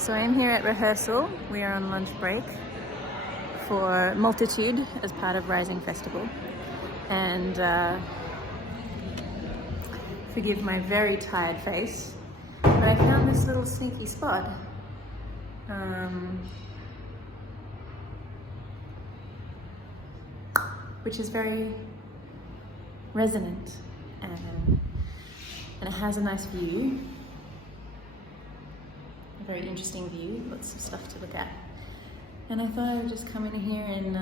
So I'm here at rehearsal. We are on lunch break for Multitude as part of Rising Festival. And forgive my very tired face, but I found this little sneaky spot. Which is very resonant and it has a nice view. A very interesting view, lots of stuff to look at. And I thought I would just come in here and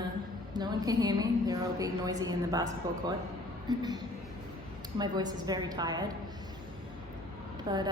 no one can hear me. They're all being noisy in the basketball court. My voice is very tired. But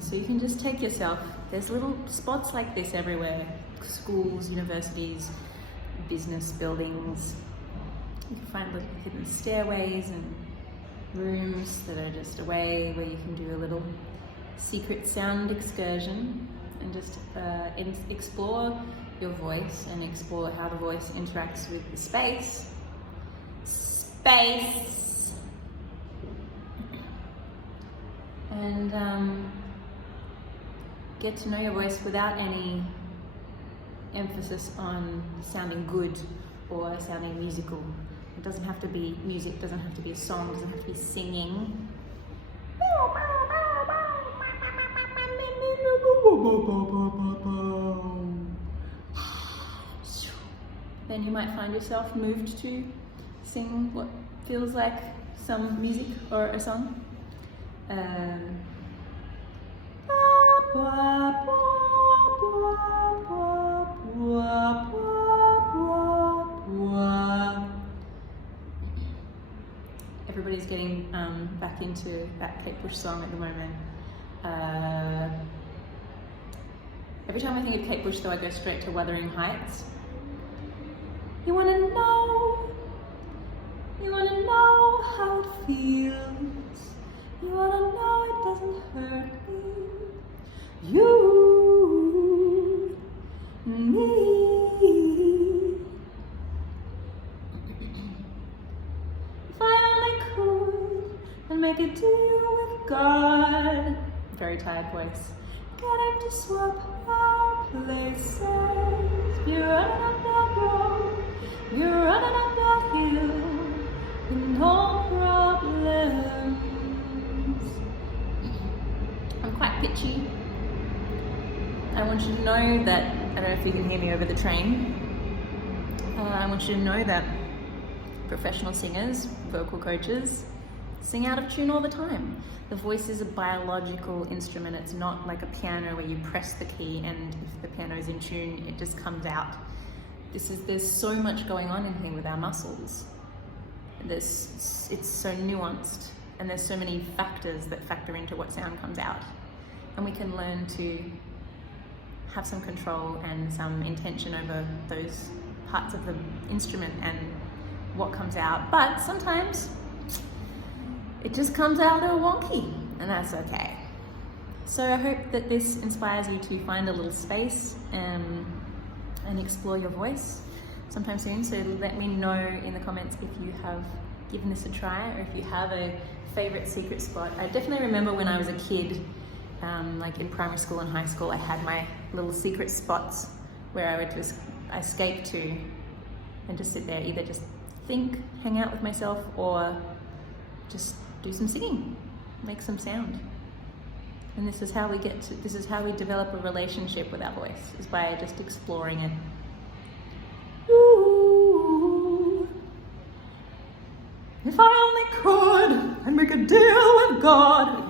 So you can just take yourself, there's little spots like this everywhere, schools, universities, business buildings. You can find little hidden stairways and rooms that are just away where you can do a little secret sound excursion and just explore your voice and explore how the voice interacts with the space. And get to know your voice without any emphasis on sounding good or sounding musical. It doesn't have to be music, it doesn't have to be a song, it doesn't have to be singing. Then you might find yourself moved to sing what feels like some music or a song. Everybody's getting back into that Kate Bush song at the moment. Every time I think of Kate Bush though, I go straight to Wuthering Heights. You wanna know how it feels. You wanna know it doesn't hurt me. You, me. If I only could and make a deal with God. Very tired voice. Get him to swap our places. You're running up that road. You're running up that hill. With no problems. I'm quite pitchy. I want you to know that, I don't know if you can hear me over the train. I want you to know that professional singers, vocal coaches, sing out of tune all the time. The voice is a biological instrument. It's not like a piano where you press the key and if the piano is in tune, it just comes out. There's so much going on in here with our muscles. It's so nuanced and there's so many factors that factor into what sound comes out. And we can learn to have some control and some intention over those parts of the instrument and what comes out. But sometimes it just comes out a little wonky and that's okay. So I hope that this inspires you to find a little space and explore your voice sometime soon. So let me know in the comments if you have given this a try or if you have a favorite secret spot. I definitely remember when I was a kid, like in primary school and high school, I had my little secret spots where I would just escape to and just sit there, either just think, hang out with myself, or just do some singing, make some sound. And this is how we develop a relationship with our voice, is by just exploring it. Ooh, if I only could, I'd make a deal with God.